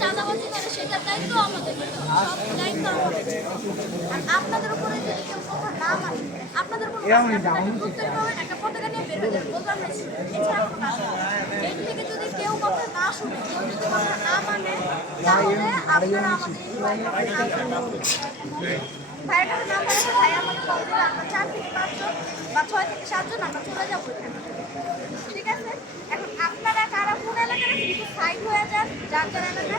চাঁদাবাজি করে সেটার দায়িত্ব আমাদের। দায়িত্ব আমাদের। আর আপনাদের উপরে যদি কেউ কথা না মানে আপনাদের কাজ একটা পতাকা নিয়ে বের হয়ে যাবেন বলবেন এছাড়া কোনো এর থেকে যদি কেউ কথা না শুনে কেউ যদি কথা না মানে তাহলে আপনারা আমাদের ভাইয়ের ভাইয়ের কাছে নাম্বার আছে ভাই আমাকে কল দিলে আমরা চার থেকে পাঁচজন বা ছয় থেকে সাতজন আমরা চলে যাব ঠিক আছে? এখন আপনারা কারা কোন এলাকার কিছু সাইড হয়ে যান যার যার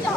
না